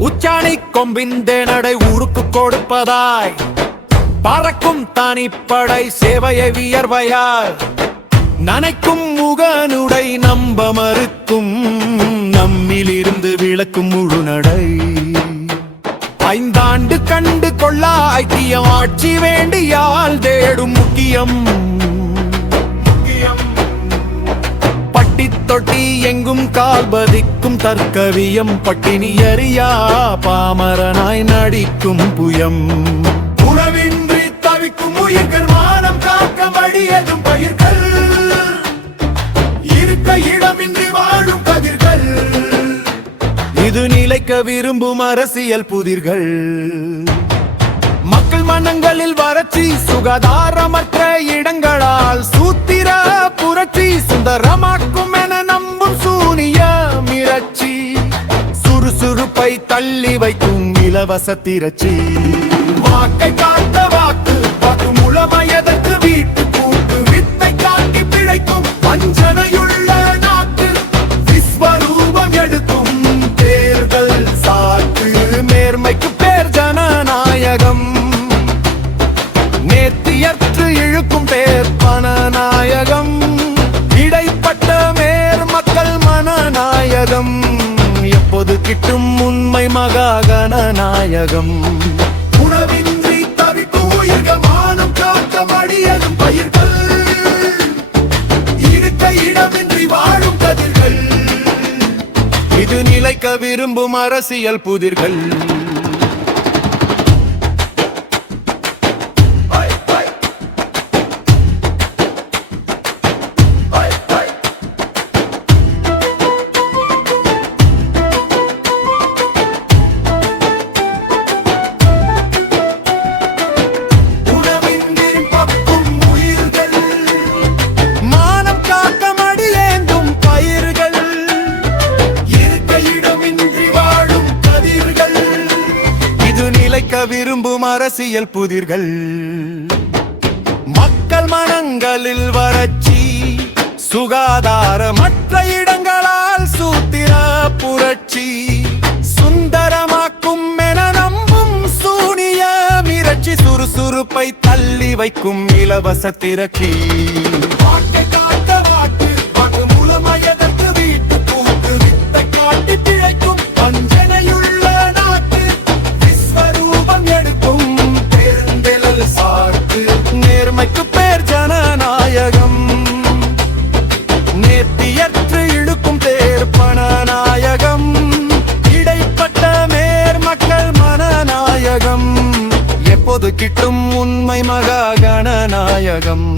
உச்சாணி கொம்பிந்தே நடை ஊருக்கு கொடுப்பதாய் பறக்கும் தனிப்படை சேவையை வியர்வையால் நனைக்கும் முகனுடை நம்ப மறுக்கும் நம்மிலிருந்து விளக்கும் முழு நடை ஐந்தாண்டு கண்டு கொள்ளா ஐக்கியம் ஆட்சி வேண்டியால் தேடும் முக்கியம் தொட்டி எங்கும் கால்பதிக்கும் தற்கவியம் பட்டினி அறியா பாமரனாய் நடிக்கும் புயம் உணவின்றி தவிக்கும் உயிர்கள் மானம் காக்க மடியதும் பயிர்கள் இருக்க இடமின்றி வாழும் கதிர்கள் இது நிலைக்க விரும்பும் அரசியல் புதிர்கள் மக்கள் மனங்களில் வறட்சி சுகாதாரமற்ற இடங்களால் சூத்திர புரட்சி சுந்தரமாக்கும் என நம்பும் சூனிய மிரட்சி சுறுசுறுப்பை தள்ளி வைக்கும் இலவச திரட்சி வாக்கை காத்த வாக்கு வாக்கு முழமையதற்கு வீட்டு கூட்டு வித்தை காட்டி பிழைக்கும் வஞ்சனையுள்ள நாட்டு விஸ்வரூபம் எடுக்கும் தேர்தல் சாக்கு நேர்மைக்கு பேர் ஜனநாயகம் நேர்த்தியற்று இழுக்கும் பேர் பணநாயகம் இடைப்பட்ட மேர் மக்கள் மனநாயகம் எப்போது கிட்டும் உண்மை மகா கணநாயகம் உணவின்றி தவிக்கும் உயிர்கள் மானம் காக்க மடியதும் பயிர்கள் இருக்க இடமின்றி வாழும் கதிர்கள் இது நிலைக்க விரும்பும் அரசியல் புதிர்கள் விரும்பும் அரசியல் புதிர்கள் மக்கள் மனங்களில் வறட்சி சுகாதாரமற்ற இடங்களால் சூத்திர புரட்சி சுந்தரமாக்கும் என நம்பும் சூனிய மிரட்சி சுறுசுறுப்பை தள்ளி வைக்கும் இலவச திரட்சி வாக்கை காட்ட வாக்கு வாக்கு முழமையதற்கு வீட்டு கூட்டு வித்தை காட்டி பிழைக்கும் வஞ்சனையுள்ள நாட்டு விஸ்வரூபம் எடுக்கும் பெருந்தெழல் சாக்கு நேர்மைக்கு பேர் ஜனநாயகம் நேர்த்தியற்று இழுக்கும் தேர் பணநாயகம் இடைப்பட்ட மேர் மக்கள் மனநாயகம் எப்போது கிட்டும் உண்மை மகா கணநாயகம்